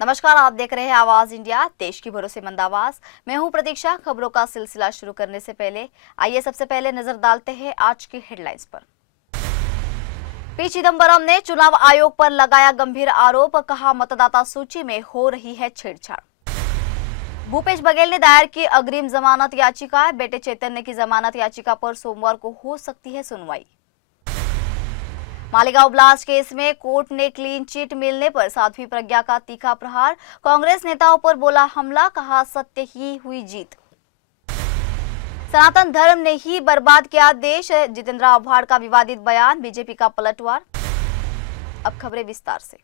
नमस्कार, आप देख रहे हैं आवाज इंडिया, देश की भरोसेमंद आवाज। मैं हूं प्रतीक्षा। खबरों का सिलसिला शुरू करने से पहले आइए सबसे पहले नजर डालते हैं आज की हेडलाइंस पर। पी चिदंबरम ने चुनाव आयोग पर लगाया गंभीर आरोप, कहा मतदाता सूची में हो रही है छेड़छाड़। भूपेश बघेल ने दायर की अग्रिम जमानत याचिका, बेटे चैतन्य की जमानत याचिका पर सोमवार को हो सकती है सुनवाई। मालेगांव ब्लास्ट केस में कोर्ट ने क्लीन चिट मिलने पर साध्वी प्रज्ञा का तीखा प्रहार, कांग्रेस नेताओं पर बोला हमला, कहा सत्य ही हुई जीत। सनातन धर्म ने ही बर्बाद किया देश, जितेंद्र आव्हाड का विवादित बयान, बीजेपी का पलटवार। अब खबरें विस्तार से।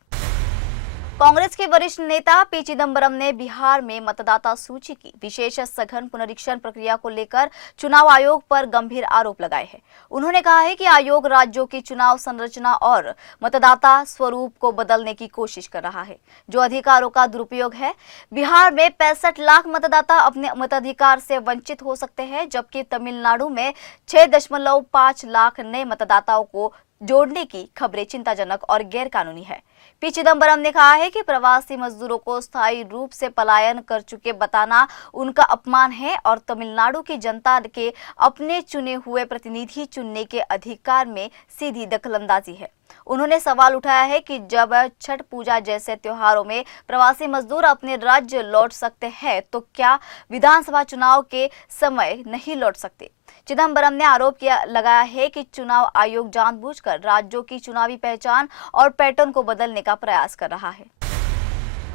कांग्रेस के वरिष्ठ नेता पी चिदंबरम ने बिहार में मतदाता सूची की विशेष सघन पुनरीक्षण प्रक्रिया को लेकर चुनाव आयोग पर गंभीर आरोप लगाए हैं। उन्होंने कहा है कि आयोग राज्यों की चुनाव संरचना और मतदाता स्वरूप को बदलने की कोशिश कर रहा है, जो अधिकारों का दुरुपयोग है। बिहार में 65 लाख मतदाता अपने मताधिकार से वंचित हो सकते हैं, जबकि तमिलनाडु में 6.5 लाख नए मतदाताओं को जोड़ने की खबरें चिंताजनक और गैरकानूनी है। पी चिदंबरम ने कहा है कि प्रवासी मजदूरों को स्थायी रूप से पलायन कर चुके बताना उनका अपमान है और तमिलनाडु की जनता के अपने चुने हुए प्रतिनिधि चुनने के अधिकार में सीधी दखलंदाजी है। उन्होंने सवाल उठाया है कि जब छठ पूजा जैसे त्योहारों में प्रवासी मजदूर अपने राज्य लौट सकते हैं, तो क्या विधानसभा चुनाव के समय नहीं लौट सकते। चिदंबरम ने आरोप लगाया है कि चुनाव आयोग जानबूझकर राज्यों की चुनावी पहचान और पैटर्न को बदलने का प्रयास कर रहा है।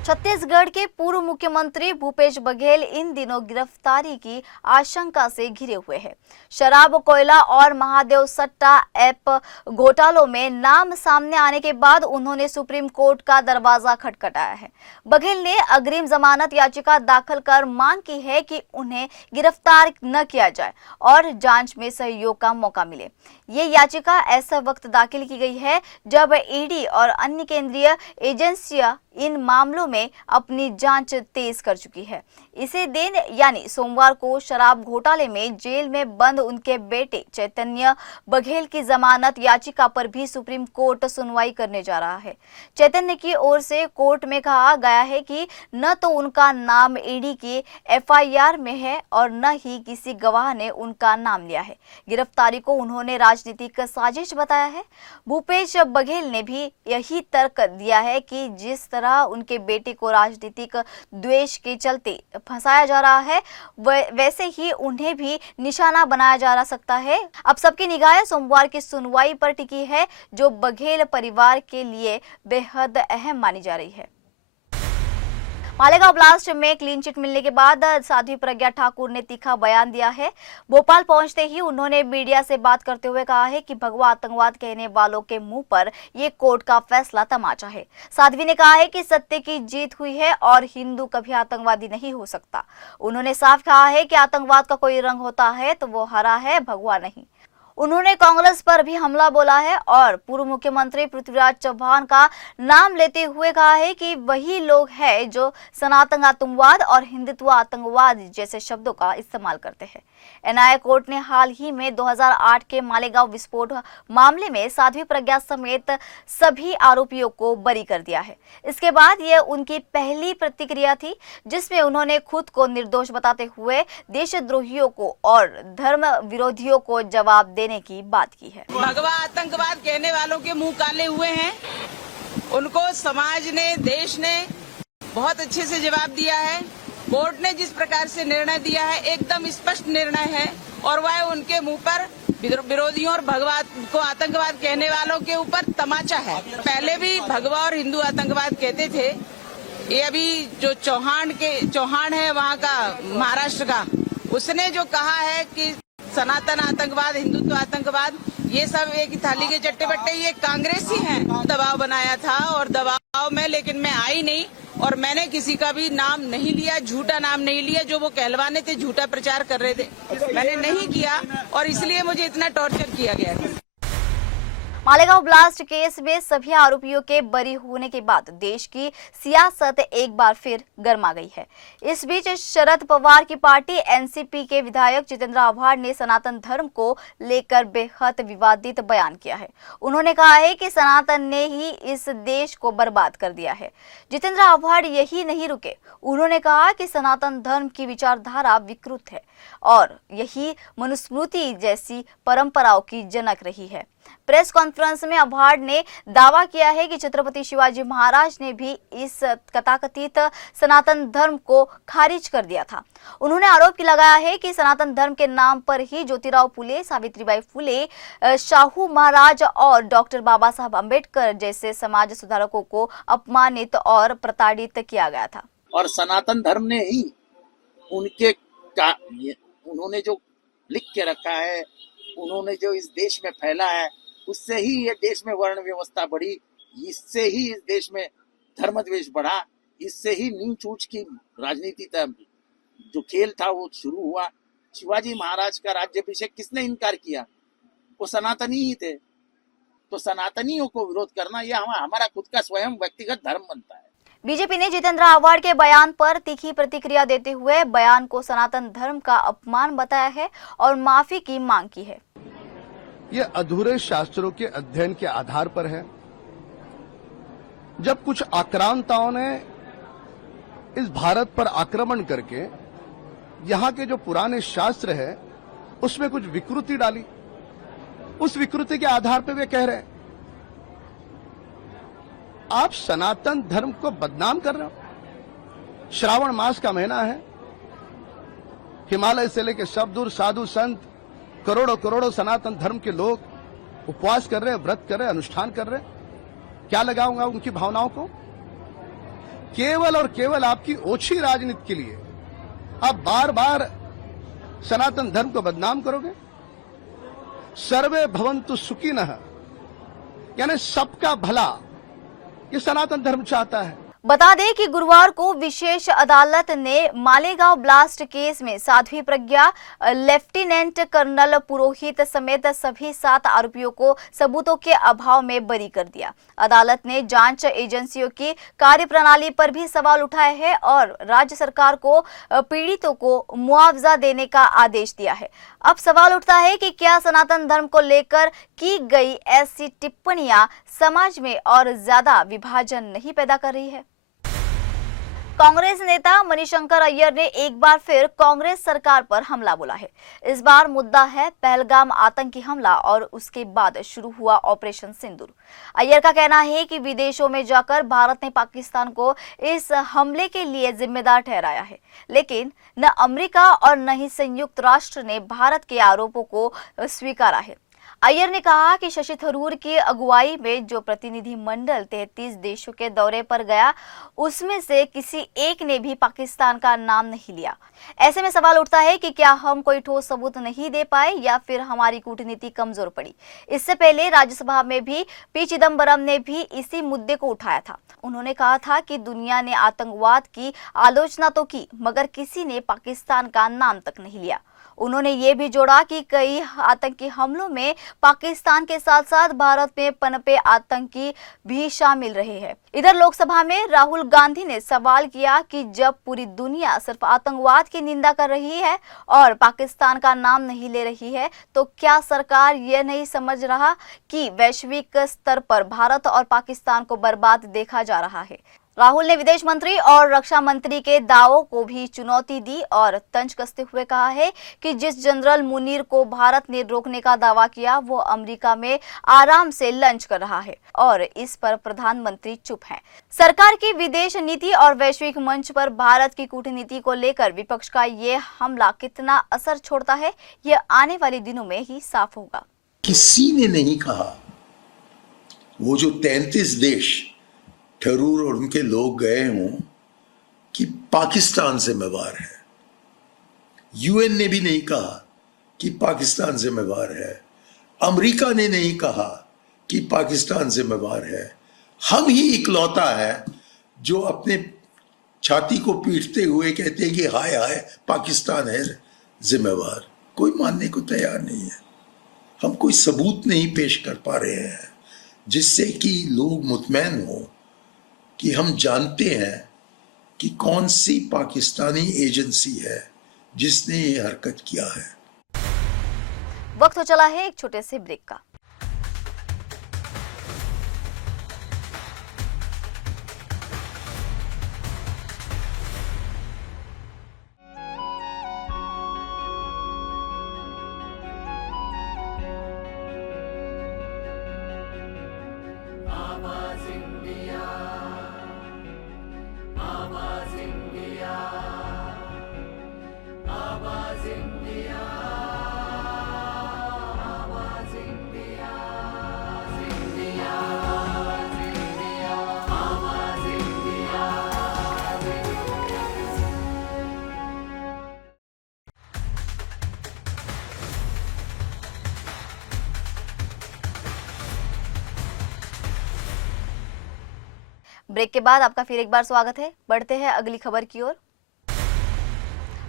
छत्तीसगढ़ के पूर्व मुख्यमंत्री भूपेश बघेल इन दिनों गिरफ्तारी की आशंका से घिरे हुए हैं। शराब, कोयला और महादेव सट्टा ऐप घोटालों में नाम सामने आने के बाद उन्होंने सुप्रीम कोर्ट का दरवाजा खटखटाया है। बघेल ने अग्रिम जमानत याचिका दाखिल कर मांग की है कि उन्हें गिरफ्तार न किया जाए और जांच में सहयोग का मौका मिले। ये याचिका ऐसा वक्त दाखिल की गई है जब ईडी और अन्य केंद्रीय एजेंसियां इन मामलों में अपनी जांच तेज कर चुकी है। इसी दिन यानी सोमवार को शराब घोटाले में जेल में बंद उनके बेटे चैतन्य बघेल की जमानत याचिका पर भी सुप्रीम कोर्ट सुनवाई करने जा रहा है। चैतन्य की ओर से कोर्ट में कहा गया है कि न तो उनका नाम ईडी की एफआईआर में है और न ही किसी गवाह ने उनका नाम लिया है। गिरफ्तारी को उन्होंने राजनीतिक साजिश बताया है। भूपेश बघेल ने भी यही तर्क दिया है कि जिस तरह उनके बेटे को राजनीतिक द्वेष के चलते फंसाया जा रहा है, वैसे ही उन्हें भी निशाना बनाया जा सकता है। अब सबकी निगाहें सोमवार की सुनवाई पर टिकी है, जो बघेल परिवार के लिए बेहद अहम मानी जा रही है। मालेगांव ब्लास्ट में क्लीन चिट मिलने के बाद साध्वी प्रज्ञा ठाकुर ने तीखा बयान दिया है। भोपाल पहुंचते ही उन्होंने मीडिया से बात करते हुए कहा है कि भगवा आतंकवाद कहने वालों के मुंह पर ये कोर्ट का फैसला तमाचा है। साध्वी ने कहा है कि सत्य की जीत हुई है और हिंदू कभी आतंकवादी नहीं हो सकता। उन्होंने साफ कहा है कि आतंकवाद का कोई रंग होता है तो वो हरा है, भगवा नहीं। उन्होंने कांग्रेस पर भी हमला बोला है और पूर्व मुख्यमंत्री पृथ्वीराज चव्हाण का नाम लेते हुए कहा है कि वही लोग हैं जो सनातन आतंकवाद और हिंदुत्व आतंकवाद जैसे शब्दों का इस्तेमाल करते हैं। एनआईए कोर्ट ने हाल ही में 2008 के मालेगांव विस्फोट मामले में साध्वी प्रज्ञा समेत सभी आरोपियों को बरी कर दिया है। इसके बाद यह उनकी पहली प्रतिक्रिया थी जिसमें उन्होंने खुद को निर्दोष बताते हुए देशद्रोहियों को और धर्म विरोधियों को जवाब देने की बात की है। भगवा आतंकवाद कहने वालों के मुंह काले हुए हैं, उनको समाज ने, देश ने बहुत अच्छे से जवाब दिया है। कोर्ट ने जिस प्रकार से निर्णय दिया है एकदम स्पष्ट निर्णय है और वह उनके मुंह पर विरोधियों और भगवा को आतंकवाद कहने वालों के ऊपर तमाचा है। पहले भी भगवा और हिंदू आतंकवाद कहते थे। ये अभी जो चौहान है वहाँ का, महाराष्ट्र का, उसने जो कहा है कि सनातन आतंकवाद, हिंदुत्व आतंकवाद, ये सब एक थाली के चट्टे बट्टे, ये कांग्रेस ही है। दबाव बनाया था और दबाव में लेकिन मैं आई नहीं और मैंने किसी का भी नाम नहीं लिया, झूठा नाम नहीं लिया। जो वो कहलवाने थे, झूठा प्रचार कर रहे थे, मैंने नहीं किया और इसलिए मुझे इतना टॉर्चर किया गया है। मालेगांव ब्लास्ट केस में सभी आरोपियों के बरी होने के बाद देश की सियासत एक बार फिर गर्मा गई है। इस बीच शरद पवार की पार्टी एनसीपी के विधायक जितेंद्र आव्हाड ने सनातन धर्म को लेकर बेहद विवादित बयान किया है। उन्होंने कहा है कि सनातन ने ही इस देश को बर्बाद कर दिया है। जितेंद्र आव्हाड यही नहीं रुके, उन्होंने कहा कि सनातन धर्म की विचारधारा विकृत है और यही मनुस्मृति जैसी परंपराओं की जनक रही है। प्रेस कॉन्फ्रेंस में आव्हाड ने दावा किया है कि छत्रपति शिवाजी महाराज ने भी इस तथाकथित सनातन धर्म को खारिज कर दिया था। उन्होंने आरोप लगाया है कि सनातन धर्म के नाम पर ही ज्योतिराव फुले, सावित्रीबाई फुले, शाहू महाराज और डॉक्टर बाबा साहब अम्बेडकर जैसे समाज सुधारकों को अपमानित और प्रताड़ित किया गया था। और सनातन धर्म ने ही उन्होंने जो लिख के रखा है, उन्होंने जो इस देश में फैला है, उससे ही ये देश में वर्ण व्यवस्था बढ़ी, इससे ही इस देश में धर्म द्वेष बढ़ा, इससे ही नीच ऊंच की राजनीति जो खेल था वो शुरू हुआ। शिवाजी महाराज का राज्याभिषेक किसने इनकार किया? वो सनातनी ही थे। तो सनातनियों को विरोध करना यह हमारा खुद का स्वयं व्यक्तिगत धर्म बनता है। बीजेपी ने जितेंद्र आव्हाड के बयान पर तीखी प्रतिक्रिया देते हुए बयान को सनातन धर्म का अपमान बताया है और माफी की मांग की है। ये अधूरे शास्त्रों के अध्ययन के आधार पर है। जब कुछ आक्रांताओं ने इस भारत पर आक्रमण करके यहाँ के जो पुराने शास्त्र है उसमें कुछ विकृति डाली, उस विकृति के आधार पर वे कह रहे हैं आप सनातन धर्म को बदनाम कर रहे हो। श्रावण मास का महीना है, हिमालय से लेकर सब दूर साधु संत करोड़ों करोड़ों सनातन धर्म के लोग उपवास कर रहे हैं, व्रत कर रहे हैं, अनुष्ठान कर रहे हैं। क्या लगाऊंगा उनकी भावनाओं को? केवल और केवल आपकी ओछी राजनीति के लिए आप बार बार सनातन धर्म को बदनाम करोगे। सर्वे भवन्तु सुखिनः, यानी सबका भला ये सनातन धर्म चाहता है। बता दें कि गुरुवार को विशेष अदालत ने मालेगांव ब्लास्ट केस में साध्वी प्रज्ञा, लेफ्टिनेंट कर्नल पुरोहित समेत सभी 7 आरोपियों को सबूतों के अभाव में बरी कर दिया। अदालत ने जांच एजेंसियों की कार्यप्रणाली पर भी सवाल उठाए हैं और राज्य सरकार को पीड़ितों को मुआवजा देने का आदेश दिया है। अब सवाल उठता है कि क्या सनातन धर्म को लेकर की गई ऐसी टिप्पणियां समाज में और ज्यादा विभाजन नहीं पैदा कर रही है? कांग्रेस नेता मणिशंकर अय्यर ने एक बार फिर कांग्रेस सरकार पर हमला बोला है। इस बार मुद्दा है पहलगाम आतंकी हमला और उसके बाद शुरू हुआ ऑपरेशन सिंदूर। अय्यर का कहना है कि विदेशों में जाकर भारत ने पाकिस्तान को इस हमले के लिए जिम्मेदार ठहराया है, लेकिन न अमेरिका और न ही संयुक्त राष्ट्र ने भारत के आरोपों को स्वीकारा है। अय्यर ने कहा कि शशि थरूर की अगुवाई में जो प्रतिनिधि मंडल 33 देशों के दौरे पर गया, उसमें से किसी एक ने भी पाकिस्तान का नाम नहीं लिया। ऐसे में सवाल उठता है कि क्या हम कोई ठोस सबूत नहीं दे पाए या फिर हमारी कूटनीति कमजोर पड़ी। इससे पहले राज्यसभा में भी पी चिदम्बरम ने भी इसी मुद्दे को उठाया था। उन्होंने कहा था कि दुनिया ने आतंकवाद की आलोचना तो की, मगर किसी ने पाकिस्तान का नाम तक नहीं लिया। उन्होंने ये भी जोड़ा कि कई आतंकी हमलों में पाकिस्तान के साथ साथ भारत में पनपे आतंकी भी शामिल रहे हैं। इधर लोकसभा में राहुल गांधी ने सवाल किया कि जब पूरी दुनिया सिर्फ आतंकवाद की निंदा कर रही है और पाकिस्तान का नाम नहीं ले रही है, तो क्या सरकार ये नहीं समझ रहा कि वैश्विक स्तर पर भारत और पाकिस्तान को बर्बाद देखा जा रहा है? राहुल ने विदेश मंत्री और रक्षा मंत्री के दावों को भी चुनौती दी और तंज कसते हुए कहा है कि जिस जनरल मुनीर को भारत ने रोकने का दावा किया, वो अमेरिका में आराम से लंच कर रहा है और इस पर प्रधानमंत्री चुप हैं। सरकार की विदेश नीति और वैश्विक मंच पर भारत की कूटनीति को लेकर विपक्ष का ये हमला कितना असर छोड़ता है, ये आने वाले दिनों में ही साफ होगा। किसी ने नहीं कहा वो जो 33 देश थरूर और उनके लोग गए हों कि पाकिस्तान जिम्मेवार है। यूएन ने भी नहीं कहा कि पाकिस्तान जिम्मेवार है। अमेरिका ने नहीं कहा कि पाकिस्तान जिम्मेवार है। हम ही इकलौता है जो अपने छाती को पीटते हुए कहते हैं कि हाय हाय पाकिस्तान है जिम्मेवार। कोई मानने को तैयार नहीं है। हम कोई सबूत नहीं पेश कर पा रहे हैं। जिससे कि लोग मुतमैन हो कि हम जानते हैं कि कौन सी पाकिस्तानी एजेंसी है जिसने ये हरकत किया है। वक्त हो चला है एक छोटे से ब्रेक का। ब्रेक के बाद आपका फिर एक बार स्वागत है। बढ़ते हैं अगली खबर की ओर।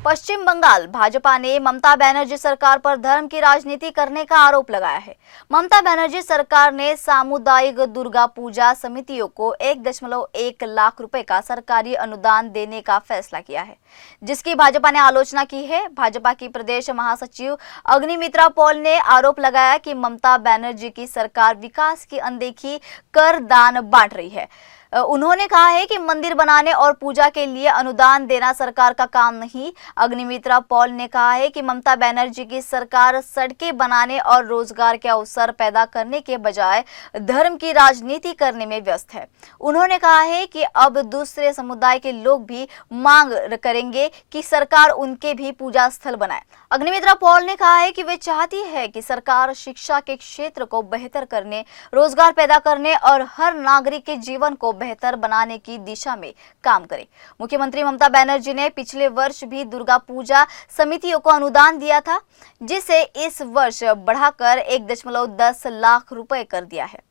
पश्चिम बंगाल भाजपा ने ममता बनर्जी सरकार पर धर्म की राजनीति करने का आरोप लगाया है। ममता बनर्जी सरकार ने सामुदायिक दुर्गा पूजा समितियों को 1.1 लाख रुपए का सरकारी अनुदान देने का फैसला किया है, जिसकी भाजपा ने आलोचना की है। भाजपा की प्रदेश महासचिव अग्निमित्रा पॉल ने आरोप लगाया कि ममता बनर्जी की सरकार विकास की अनदेखी कर दान बांट रही है। उन्होंने कहा है कि मंदिर बनाने और पूजा के लिए अनुदान देना सरकार का काम नहीं। अग्निमित्रा पॉल ने कहा है कि ममता बनर्जी की सरकार सड़कें बनाने और रोजगार के अवसर पैदा करने के बजाय धर्म की राजनीति करने में व्यस्त है। उन्होंने कहा है कि अब दूसरे समुदाय के लोग भी मांग करेंगे कि सरकार उनके भी पूजा स्थल बनाए। अग्निमित्रा पॉल ने कहा है कि वे चाहती है कि सरकार शिक्षा के क्षेत्र को बेहतर करने, रोजगार पैदा करने और हर नागरिक के जीवन को बेहतर बनाने की दिशा में काम करे। मुख्यमंत्री ममता बनर्जी ने पिछले वर्ष भी दुर्गा पूजा समितियों को अनुदान दिया था, जिसे इस वर्ष बढ़ाकर 1.10 लाख रुपए कर दिया है।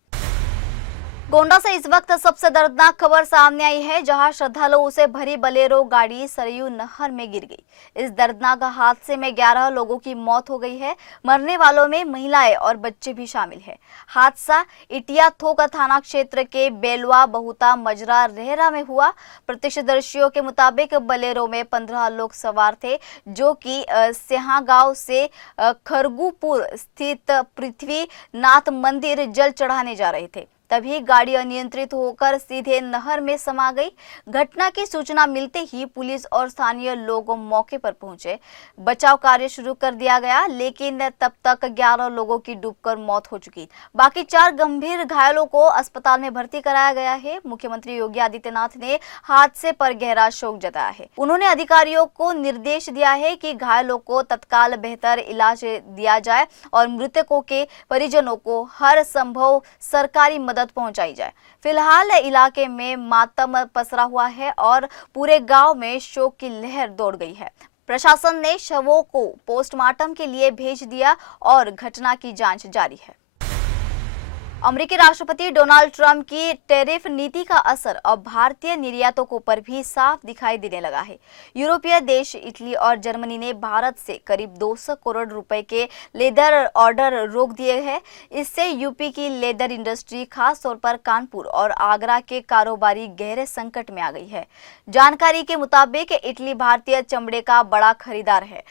गोंडा से इस वक्त सबसे दर्दनाक खबर सामने आई है, जहां श्रद्धालुओं से भरी बलेरो गाड़ी सरयू नहर में गिर गई। इस दर्दनाक हादसे में 11 लोगों की मौत हो गई है। मरने वालों में महिलाएं और बच्चे भी शामिल हैं। हादसा इटिया थोक थाना क्षेत्र के बेलवा बहुता मजरा रेहरा में हुआ। प्रत्यक्षदर्शियों के मुताबिक बलेरो में 15 लोग सवार थे, जो कि सिहागांव से खरगुपुर स्थित पृथ्वीनाथ मंदिर जल चढ़ाने जा रहे थे। तभी गाड़ी अनियंत्रित होकर सीधे नहर में समा गई। घटना की सूचना मिलते ही पुलिस और स्थानीय लोग मौके पर पहुंचे। बचाव कार्य शुरू कर दिया गया, लेकिन तब तक 11 लोगों की डूबकर मौत हो चुकी। बाकी 4 गंभीर घायलों को अस्पताल में भर्ती कराया गया है। मुख्यमंत्री योगी आदित्यनाथ ने हादसे पर गहरा शोक जताया है। उन्होंने अधिकारियों को निर्देश दिया है कि घायलों को तत्काल बेहतर इलाज दिया जाए और मृतकों के परिजनों को हर संभव सरकारी मदद पहुंचाई जाए। फिलहाल इलाके में मातम पसरा हुआ है और पूरे गांव में शोक की लहर दौड़ गई है। प्रशासन ने शवों को पोस्टमार्टम के लिए भेज दिया और घटना की जांच जारी है। अमेरिकी राष्ट्रपति डोनाल्ड ट्रंप की टैरिफ नीति का असर अब भारतीय निर्यातकों पर भी साफ दिखाई देने लगा है। यूरोपीय देश इटली और जर्मनी ने भारत से करीब 200 करोड़ रुपए के लेदर ऑर्डर रोक दिए हैं। इससे यूपी की लेदर इंडस्ट्री, खास तौर पर कानपुर और आगरा के कारोबारी गहरे संकट में आ गई है। जानकारी के मुताबिक इटली भारतीय चमड़े का बड़ा खरीदार है।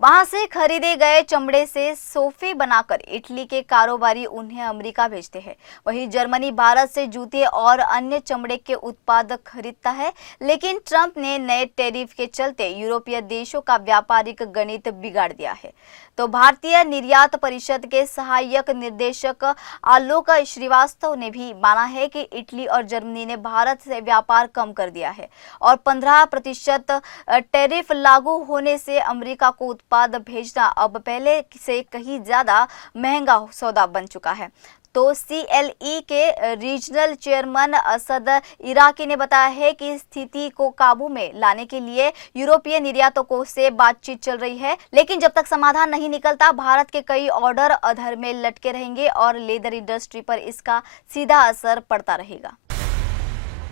वहां से खरीदे गए चमड़े से सोफे बनाकर इटली के कारोबारी उन्हें अमेरिका भेजते हैं। वहीं जर्मनी भारत से जूते और अन्य चमड़े के उत्पाद खरीदता है, लेकिन ट्रंप ने नए टैरिफ के चलते यूरोपीय देशों का व्यापारिक गणित बिगाड़ दिया है। तो भारतीय निर्यात परिषद के सहायक निर्देशक आलोक श्रीवास्तव ने भी माना है कि इटली और जर्मनी ने भारत से व्यापार कम कर दिया है और 15% टैरिफ लागू होने से अमेरिका को उत्पाद भेजना अब पहले से कहीं ज्यादा महंगा सौदा बन चुका है। तो CLE के रीजनल चेयरमैन असद इराकी ने बताया है कि स्थिति को काबू में लाने के लिए यूरोपीय निर्यातकों से बातचीत चल रही है, लेकिन जब तक समाधान नहीं निकलता भारत के कई ऑर्डर अधर में लटके रहेंगे और लेदर इंडस्ट्री पर इसका सीधा असर पड़ता रहेगा।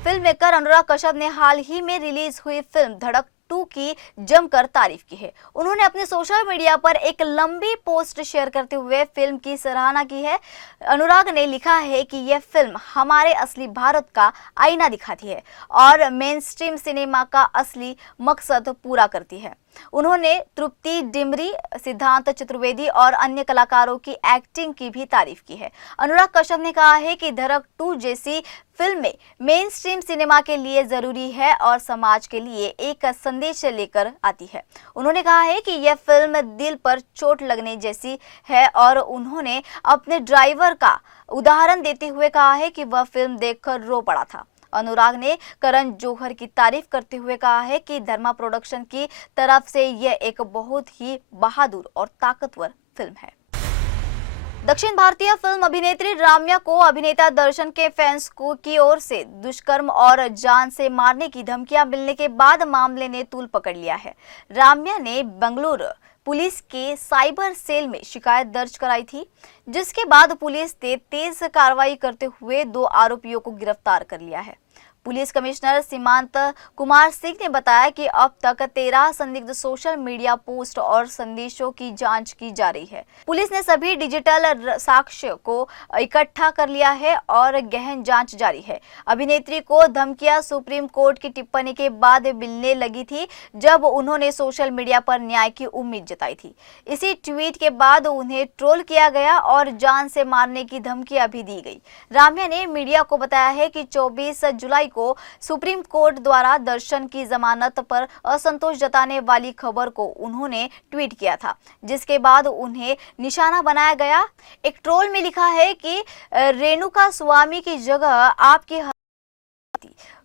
फिल्म मेकर अनुराग कश्यप ने हाल ही में रिलीज हुई फिल्म धड़क 2 की जमकर तारीफ की है। उन्होंने अपने सोशल मीडिया पर एक लंबी पोस्ट शेयर करते हुए फिल्म की सराहना की है। अनुराग ने लिखा है कि यह फिल्म हमारे असली भारत का आईना दिखाती है और मेन स्ट्रीम सिनेमा का असली मकसद पूरा करती है। उन्होंने तृप्ति डिमरी, सिद्धांत चतुर्वेदी और अन्य कलाकारों की एक्टिंग की भी तारीफ की है। अनुराग कश्यप ने कहा है कि धड़क 2 जैसी फिल्में मेन स्ट्रीम सिनेमा के लिए जरूरी है और समाज के लिए एक संदेश लेकर आती है। उन्होंने कहा है कि यह फिल्म दिल पर चोट लगने जैसी है और उन्होंने अपने ड्राइवर का उदाहरण देते हुए कहा है कि वह फिल्म देखकर रो पड़ा था। अनुराग ने करण जौहर की तारीफ करते हुए कहा है कि धर्मा प्रोडक्शन की तरफ से यह एक बहुत ही बहादुर और ताकतवर फिल्म है। दक्षिण भारतीय फिल्म अभिनेत्री राम्या को अभिनेता दर्शन के फैंस की ओर से दुष्कर्म और जान से मारने की धमकियां मिलने के बाद मामले ने तूल पकड़ लिया है। राम्या ने बेंगलुरु पुलिस के साइबर सेल में शिकायत दर्ज कराई थी, जिसके बाद पुलिस ने तेज कार्रवाई करते हुए 2 आरोपियों को गिरफ्तार कर लिया है। पुलिस कमिश्नर सीमांत कुमार सिंह ने बताया कि अब तक 13 संदिग्ध सोशल मीडिया पोस्ट और संदेशों की जांच की जा रही है। पुलिस ने सभी डिजिटल साक्ष्य को इकट्ठा कर लिया है और गहन जांच जारी है। अभिनेत्री को धमकियां सुप्रीम कोर्ट की टिप्पणी के बाद मिलने लगी थी, जब उन्होंने सोशल मीडिया पर न्याय की उम्मीद जताई थी। इसी ट्वीट के बाद उन्हें ट्रोल किया गया और जान से मारने की धमकियां भी दी गई। राम्या ने मीडिया को बताया है कि 24 जुलाई को सुप्रीम कोर्ट द्वारा दर्शन की जमानत पर असंतोष जताने वाली खबर को उन्होंने ट्वीट किया था, जिसके बाद उन्हें निशाना बनाया गया। एक ट्रोल में लिखा है कि रेणुका स्वामी की जगह आपकी।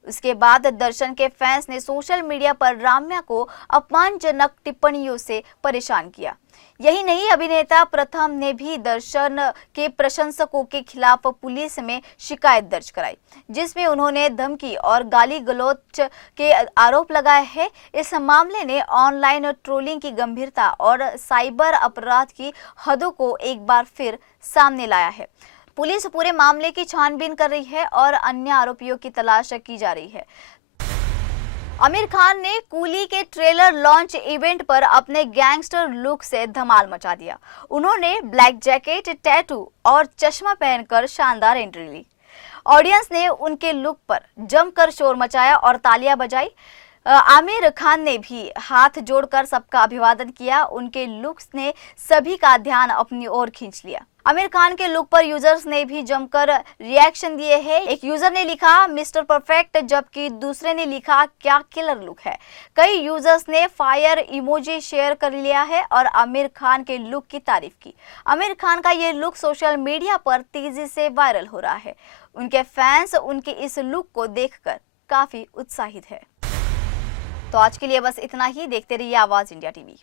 उसके बाद दर्शन के फैंस ने सोशल मीडिया पर राम्या को अपमानजनक टिप्पणियों से परेशान किया। यही नहीं, अभिनेता प्रथम ने भी दर्शन के प्रशंसकों के खिलाफ पुलिस में शिकायत दर्ज कराई, जिसमें उन्होंने धमकी और गाली गलौज के आरोप लगाए हैं। इस मामले ने ऑनलाइन ट्रोलिंग की गंभीरता और साइबर अपराध की हदों को एक बार फिर सामने लाया है। पुलिस पूरे मामले की छानबीन कर रही है और अन्य आरोपियों की तलाश की जा रही है। आमिर खान ने कूली के ट्रेलर लॉन्च इवेंट पर अपने गैंगस्टर लुक से धमाल मचा दिया। उन्होंने ब्लैक जैकेट, टैटू और चश्मा पहनकर शानदार एंट्री ली। ऑडियंस ने उनके लुक पर जमकर शोर मचाया और तालियां बजाई। आमिर खान ने भी हाथ जोड़कर सबका अभिवादन किया। उनके लुक्स ने सभी का ध्यान अपनी ओर खींच लिया। आमिर खान के लुक पर यूजर्स ने भी जमकर रिएक्शन दिए हैं। एक यूजर ने लिखा मिस्टर परफेक्ट, जबकि दूसरे ने लिखा क्या किलर लुक है। कई यूजर्स ने फायर इमोजी शेयर कर लिया है और आमिर खान के लुक की तारीफ की। आमिर खान का ये लुक सोशल मीडिया पर तेजी से वायरल हो रहा है। उनके फैंस उनके इस लुक को देखकर काफी उत्साहित है। तो आज के लिए बस इतना ही। देखते रहिए आवाज इंडिया टीवी।